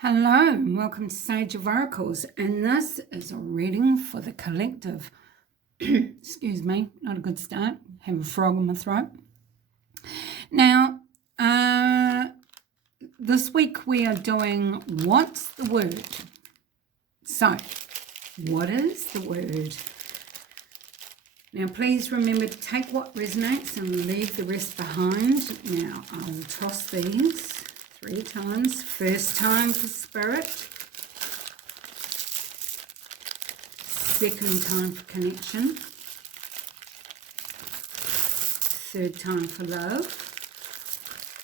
Hello and welcome to Sage of Oracles, and this is a reading for the collective. Excuse me, not a good start. Have a frog in my throat. Now, this week we are doing What's the Word? So, what is the word? Now, please remember to take what resonates and leave the rest behind. Now, I'll toss these 3 times. First time for spirit. Second time for connection. Third time for love.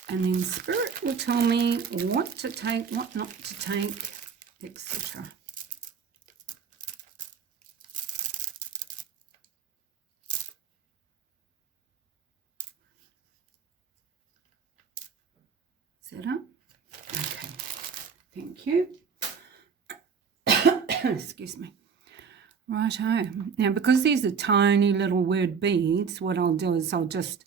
And then spirit will tell me what to take, what not to take, etc. Is that up? Okay, thank you. Excuse me. Righto. Now, because these are tiny little word beads, what I'll do is I'll just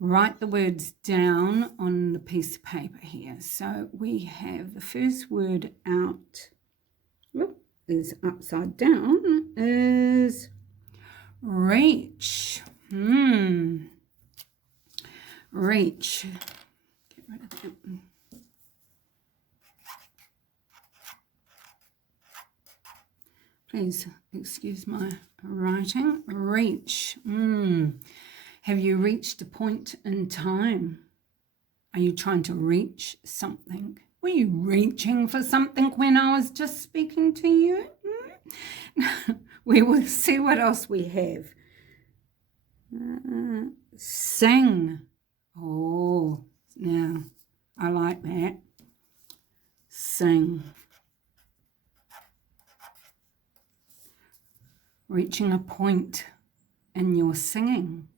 write the words down on the piece of paper here. So we have the first word out, is upside down, is reach. Reach. Get rid of that one. Please excuse my writing. Reach. Have you reached a point in time? Are you trying to reach something? Were you reaching for something when I was just speaking to you? We will see what else we have. Sing. Oh, now I like that. Sing. Reaching a point in your singing.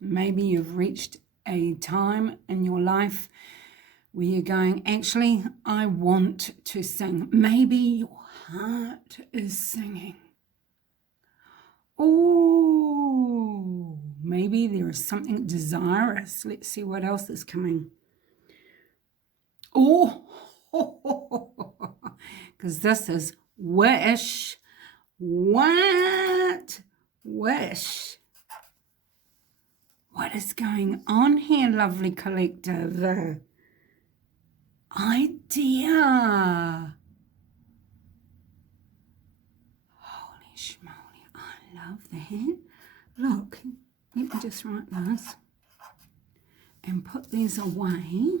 Maybe you've reached a time in your life where you're going, actually, I want to sing. Maybe your heart is singing. Oh, maybe there is something desirous. Let's see what else is coming. Oh, because this is wish. What? Wish. What is going on here, lovely collective? Idea. Holy schmoly, I love that. Look, let me just write this and put these away,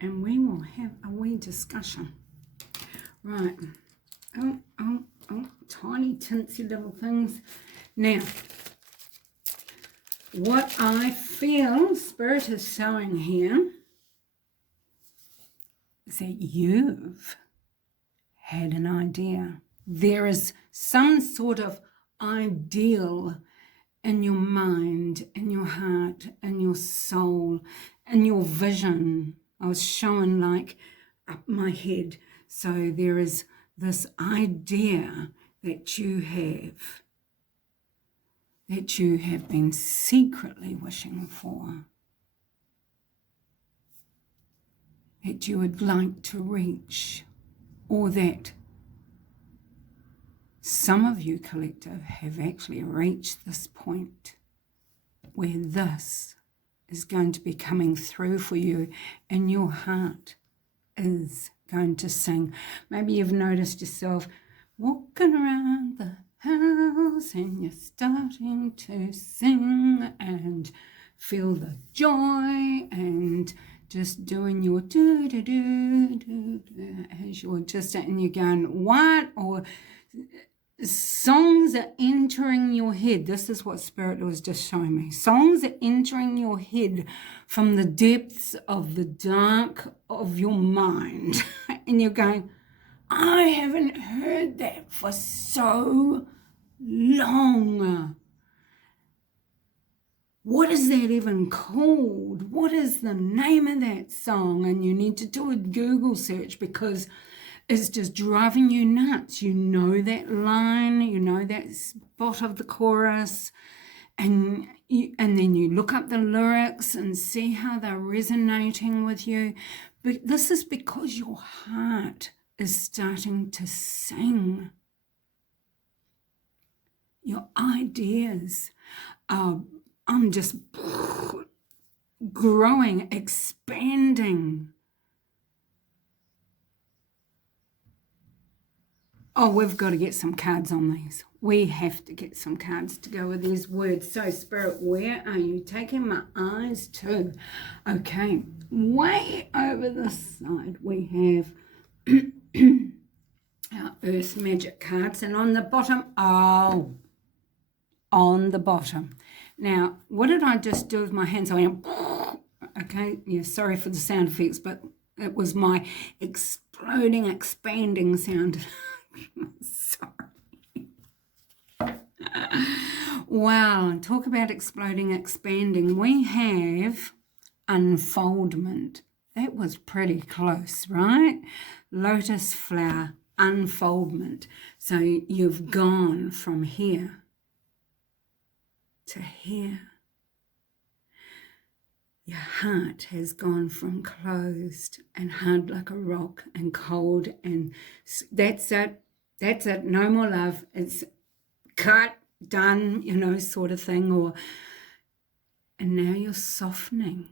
and we will have a wee discussion. Right. Oh, tiny tinsy little things. Now, what I feel Spirit is showing here is that you've had an idea. There is some sort of ideal in your mind, in your heart, in your soul, in your vision. I was showing like up my head. So there is this idea that you have been secretly wishing for, that you would like to reach, or that some of you collective have actually reached this point where this is going to be coming through for you, and your heart is going to sing. Maybe you've noticed yourself walking around the house and you're starting to sing and feel the joy and just doing your do-do-do as you're just, and you're going, what? Or songs are entering your head. This is what Spirit was just showing me. Songs are entering your head from the depths of the dark of your mind. And you're going, I haven't heard that for so long. What is that even called? What is the name of that song? And you need to do a Google search because it's just driving you nuts. You know that line, you know that spot of the chorus, and then you look up the lyrics and see how they're resonating with you. But this is because your heart is starting to sing. Your ideas are, I'm just growing, expanding. Oh, we've got to get some cards on these. We have to get some cards to go with these words. So, Spirit, where are you taking my eyes to? Okay, way over this side we have our Earth Magic cards. And on the bottom, on the bottom. Now, what did I just do with my hands? I went, okay, yeah, sorry for the sound effects, but it was my exploding, expanding sound. Sorry. Wow, talk about exploding, expanding. We have unfoldment. That was pretty close, right? Lotus flower, unfoldment. So you've gone from here to here. Your heart has gone from closed and hard like a rock and cold, and that's it. That's it. No more love. It's cut, done, you know, sort of thing. And now you're softening.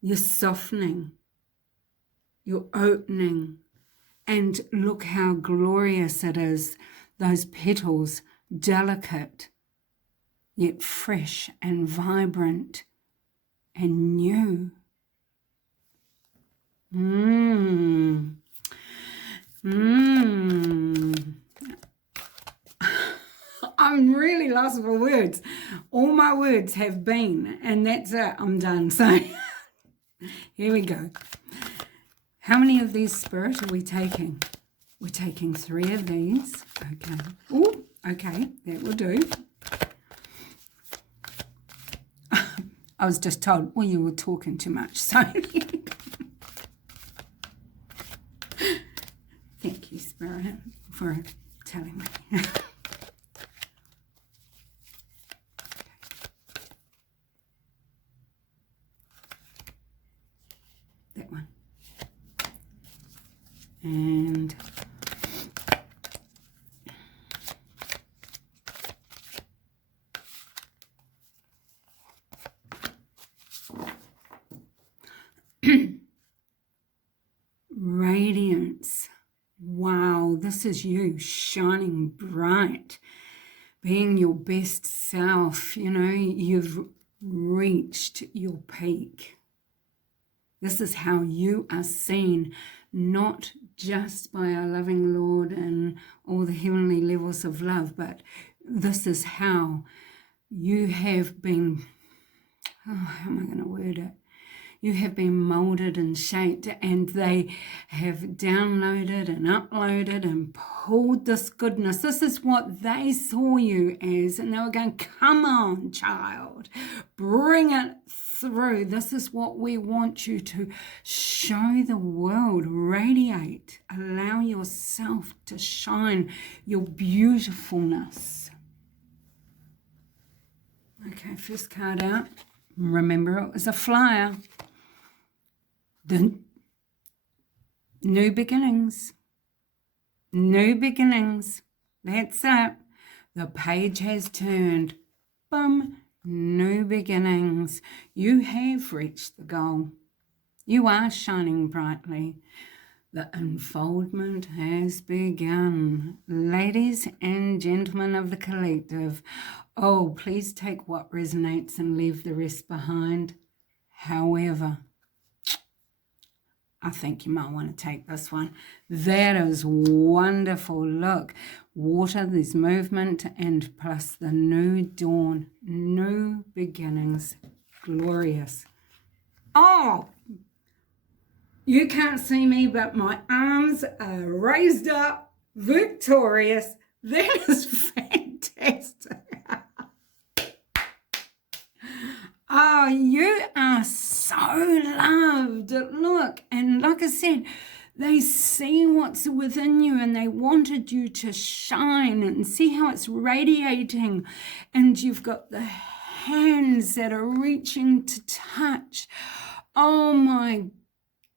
You're softening. You're opening. And look how glorious it is. Those petals, delicate, yet fresh and vibrant and new. I'm really lost for words. All my words have been, and that's it. I'm done. So here we go. How many of these, Spirit, are we taking? We're taking 3 of these. Okay. Oh, okay. That will do. I was just told, well, you were talking too much. So thank you, Spirit, for telling me. That one. And radiance. Wow, this is you shining bright, being your best self. You know, you've reached your peak. This is how you are seen, not just by our loving Lord and all the heavenly levels of love, but this is how you have been, how am I going to word it? You have been molded and shaped, and they have downloaded and uploaded and pulled this goodness. This is what they saw you as, and they were going, come on, child, bring it through. This is what we want you to show the world. Radiate. Allow yourself to shine your beautifulness. Okay, first card out. Remember, it was a flyer. The new beginnings. New beginnings. That's it. The page has turned. Boom. New beginnings. You have reached the goal. You are shining brightly. The unfoldment has begun. Ladies and gentlemen of the collective, oh, please take what resonates and leave the rest behind. However, I think you might want to take this one. That is wonderful. Look, water, there's movement, and plus the new dawn, new beginnings. Glorious. Oh, you can't see me, but my arms are raised up, victorious. That is fantastic. Oh, you are so loved. Look, and like I said, they see what's within you and they wanted you to shine and see how it's radiating. And you've got the hands that are reaching to touch. Oh my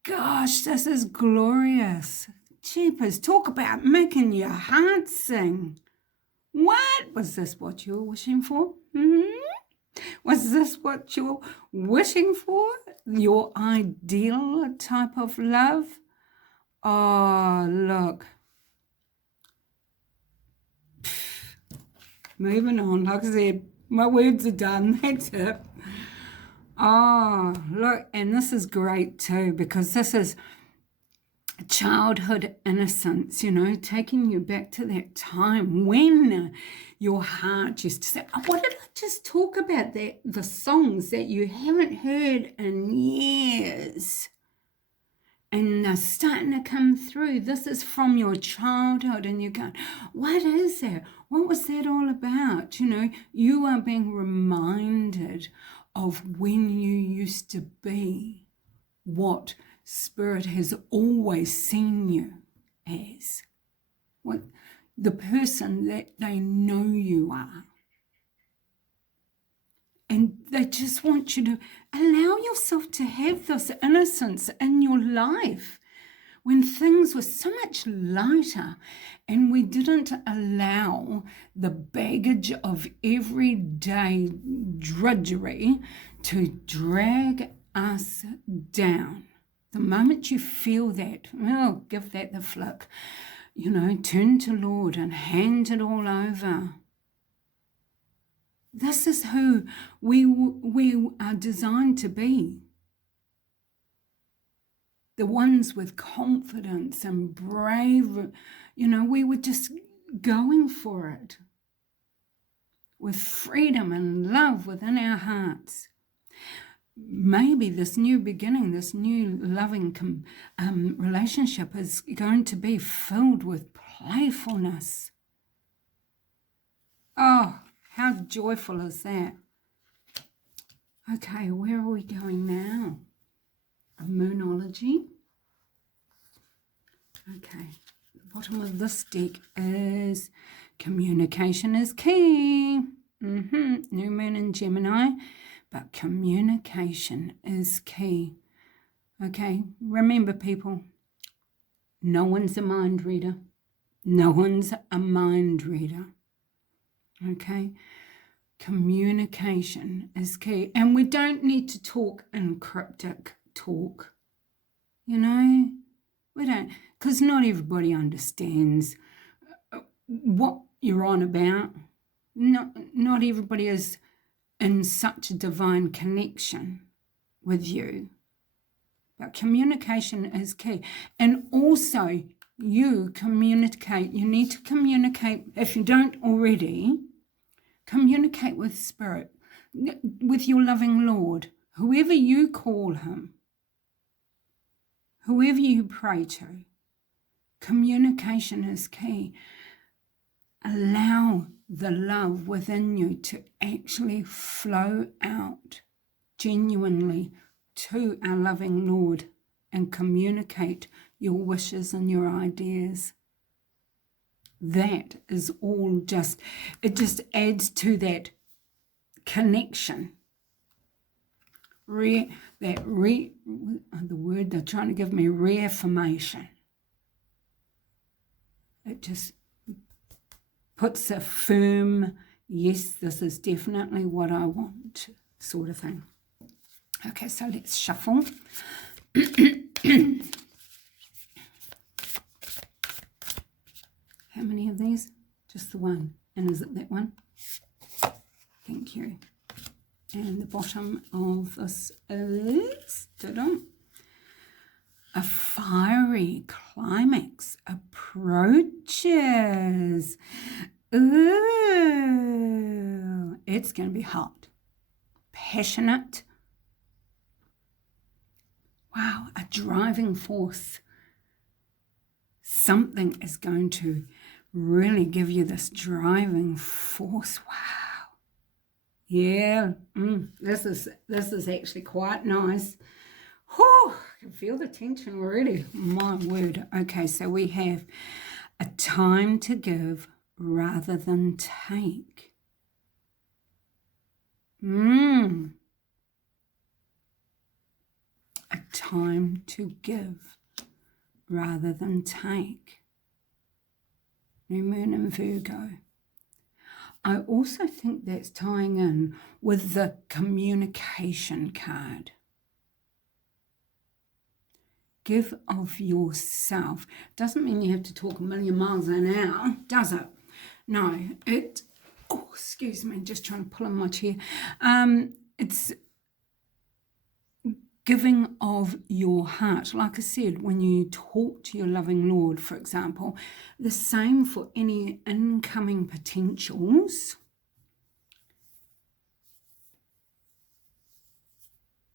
gosh, this is glorious. Jeepers, talk about making your heart sing. What? Was this what you were wishing for? Was this what you're wishing for? Your ideal type of love? Oh, look. Moving on, like I said, my words are done. That's it. Oh, look, and this is great too, because this is childhood innocence, you know, taking you back to that time when your heart used to say, oh, what did I just talk about? That the songs that you haven't heard in years. And they're starting to come through. This is from your childhood, and you're going, what is that? What was that all about? You know, you are being reminded of when you used to be, what Spirit has always seen you as, what the person that they know you are. And they just want you to allow yourself to have this innocence in your life when things were so much lighter and we didn't allow the baggage of everyday drudgery to drag us down. The moment you feel that, oh, give that the flick. You know, turn to Lord and hand it all over. This is who we are designed to be. The ones with confidence and brave, you know, we were just going for it with freedom and love within our hearts. Maybe this new beginning, this new loving relationship is going to be filled with playfulness. Oh, how joyful is that? Okay, where are we going now? Moonology. Okay, the bottom of this deck is communication is key. New moon in Gemini, but communication is key. Okay, remember people, no one's a mind reader. No one's a mind reader. Okay, communication is key. And we don't need to talk in cryptic talk. You know, we don't, because not everybody understands what you're on about. Not everybody is in such a divine connection with you. But communication is key. And also, you communicate. You need to communicate, if you don't already, communicate with Spirit, with your loving Lord, whoever you call him, whoever you pray to. Communication is key. Allow the love within you to actually flow out genuinely to our loving Lord and communicate your wishes and your ideas. That is all it just adds to that connection. The word they're trying to give me, reaffirmation. It just puts a firm, yes, this is definitely what I want, sort of thing. Okay, so let's shuffle. How many of these? Just the one. And is it that one? Thank you. And the bottom of this is a fiery climax approaches. Ooh, it's going to be hot, passionate. Wow, a driving force. Something is going to really give you this driving force. Wow. Yeah, this is actually quite nice. Whew, I can feel the tension already. My word. Okay, so we have a time to give rather than take. A time to give rather than take. New moon in Virgo. I also think that's tying in with the communication card. Give of yourself. Doesn't mean you have to talk a million miles an hour, does it? No, excuse me, just trying to pull in my chair. It's giving of your heart. Like I said, when you talk to your loving Lord, for example, the same for any incoming potentials.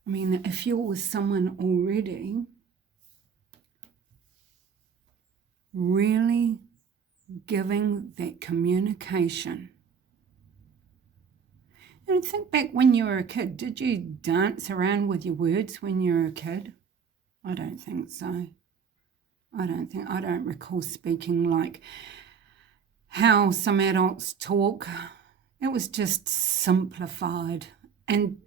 I mean, if you're with someone already, really giving that communication. And think back when you were a kid. Did you dance around with your words when you were a kid? I don't think so. I don't recall speaking like how some adults talk. It was just simplified. And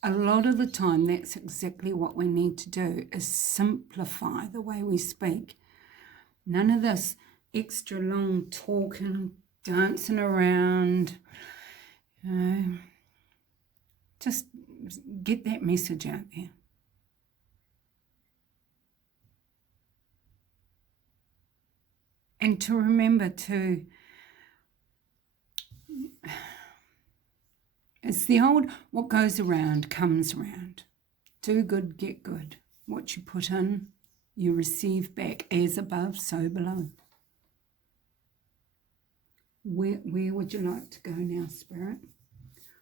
a lot of the time, that's exactly what we need to do, is simplify the way we speak. None of this extra long talking, dancing around, just get that message out there. And to remember to, it's the old, what goes around comes around. Do good, get good. What you put in, you receive back, as above, so below. Where would you like to go now, Spirit?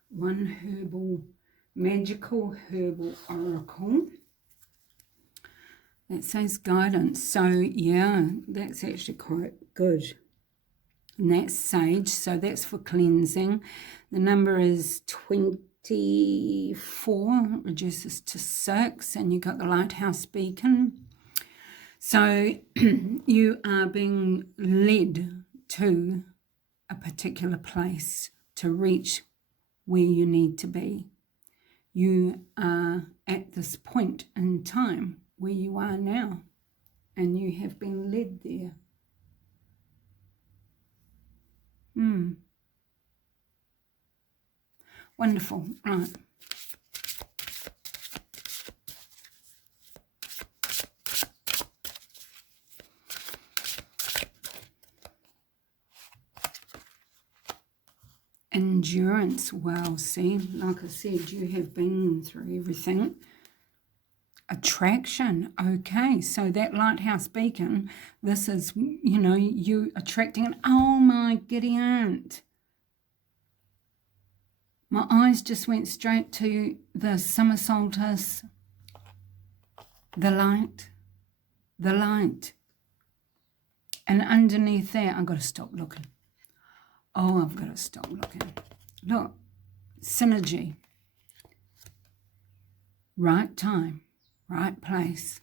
One magical herbal oracle. That says guidance. So, yeah, that's actually quite good. And that's sage, so that's for cleansing. The number is 24, reduces to 6, and you got the lighthouse beacon. So you are being led to a particular place to reach where you need to be. You are at this point in time where you are now, and you have been led there. Wonderful. Right. Endurance. Well, see, like I said, you have been through everything. Attraction. Okay, so that lighthouse beacon, this is, you attracting, oh my giddy aunt. My eyes just went straight to the summer solstice, the light. And underneath there, I've got to stop looking. Oh, I've got to stop looking. Look, synergy. Right time, right place,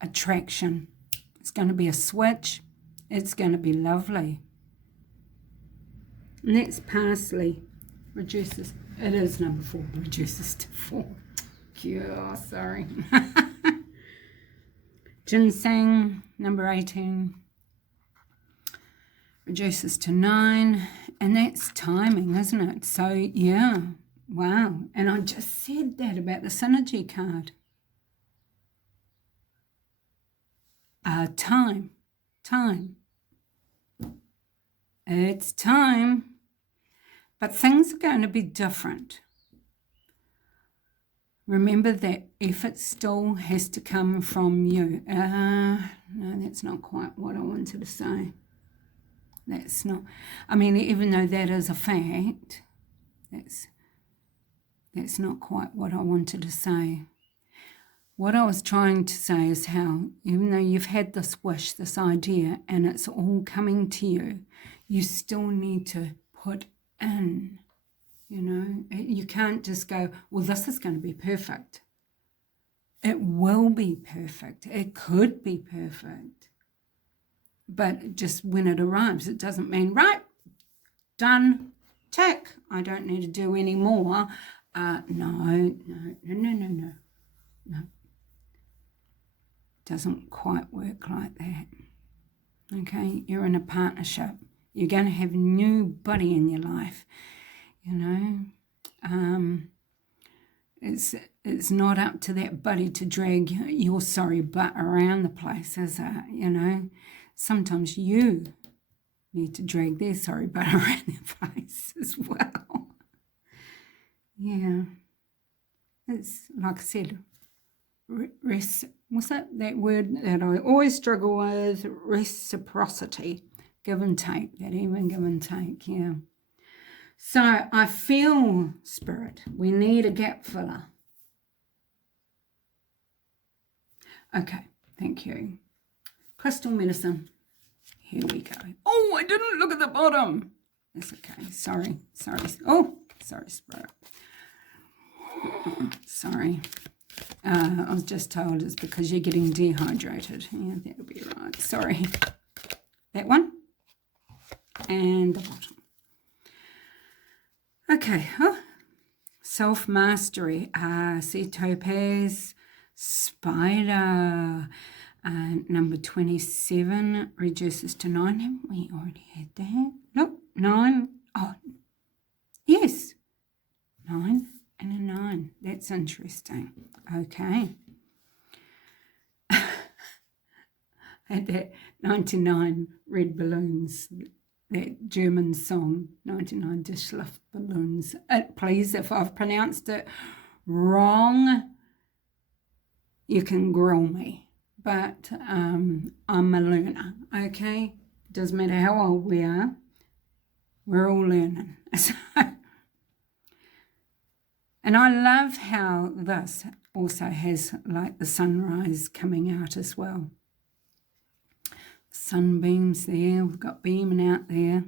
attraction. It's going to be a switch. It's going to be lovely. And that's parsley. Reduces. It is number 4. Reduces to 4. Oh, sorry. Ginseng, number 18. Reduces to 9. And that's timing, isn't it? So, yeah. Wow. And I just said that about the synergy card. Time. It's time. But things are going to be different. Remember that effort still has to come from you. No, that's not quite what I wanted to say. That's not, I mean, even though that is a fact, that's not quite what I wanted to say. What I was trying to say is how, even though you've had this wish, this idea, and it's all coming to you, you still need to put in, You can't just go, well, this is going to be perfect. It will be perfect. It could be perfect. But just when it arrives, it doesn't mean, right, done, tick, I don't need to do any more. No. Doesn't quite work like that. Okay, you're in a partnership. You're going to have a new buddy in your life, you know. It's not up to that buddy to drag your sorry butt around the place, is it? You know, sometimes you need to drag their sorry butt around their place as well. Yeah, it's like I said, what's that word that I always struggle with? Reciprocity, give and take, that even give and take, yeah. So I feel, Spirit, we need a gap filler. Okay, thank you. Crystal medicine. Here we go. Oh, I didn't look at the bottom. That's okay. Sorry. Oh, sorry, Spirit. Sorry. I was just told it's because you're getting dehydrated. Yeah, that'll be right. Sorry. That one. And the bottom. Okay. Oh. Self-mastery. See topaz. Spider. Number 27 reduces to 9. Haven't we already had that? Nope. 9. Oh, yes. 9 and a 9. That's interesting. Okay. Had that 99 red balloons, that German song, 99 Luftballons. Please, if I've pronounced it wrong, you can grill me. But I'm a learner, okay? Doesn't matter how old we are, we're all learning. And I love how this also has like the sunrise coming out as well. Sunbeams there, we've got beaming out there.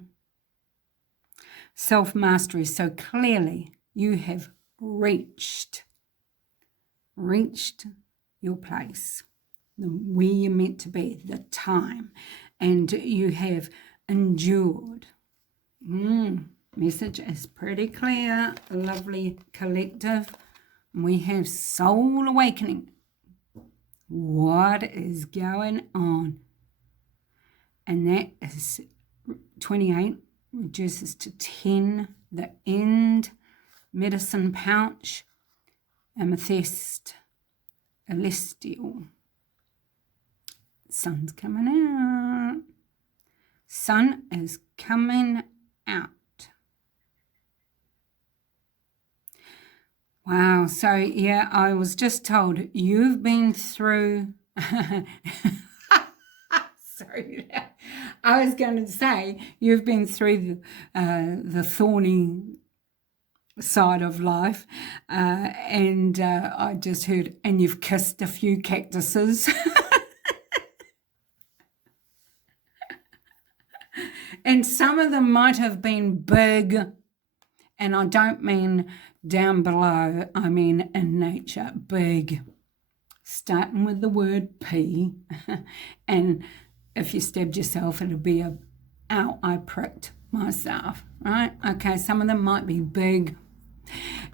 Self-mastery, so clearly you have reached your place, where you're meant to be, the time, and you have endured. Message is pretty clear, lovely collective. We have soul awakening. What is going on? And that is 28, reduces to 10, the end, medicine pouch, amethyst, celestial. Sun's coming out. Sun is coming out. Wow, so yeah, I was just told you've been through, sorry, I was going to say you've been through the thorny side of life, and I just heard, and you've kissed a few cactuses. And some of them might have been big, and I don't mean down below, I mean in nature, big, starting with the word P. And if you stabbed yourself, it'll be a, ow, I pricked myself, right? Okay, some of them might be big.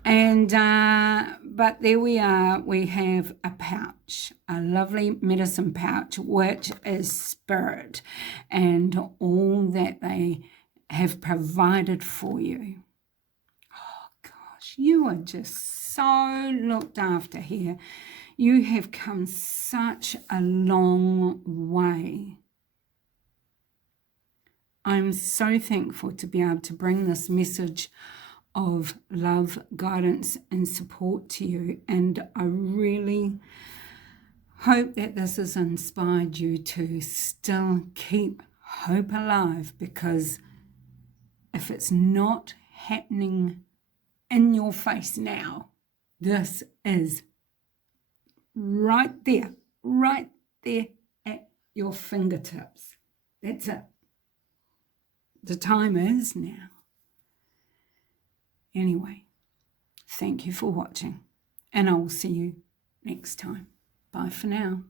And but there we are, we have a pouch, a lovely medicine pouch, which is spirit and all that they have provided for you. Oh gosh, you are just so looked after here. You have come such a long way. I'm so thankful to be able to bring this message of love, guidance, and support to you. And I really hope that this has inspired you to still keep hope alive, because if it's not happening in your face now, this is right there at your fingertips. That's it. The time is now. Anyway, thank you for watching, and I will see you next time. Bye for now.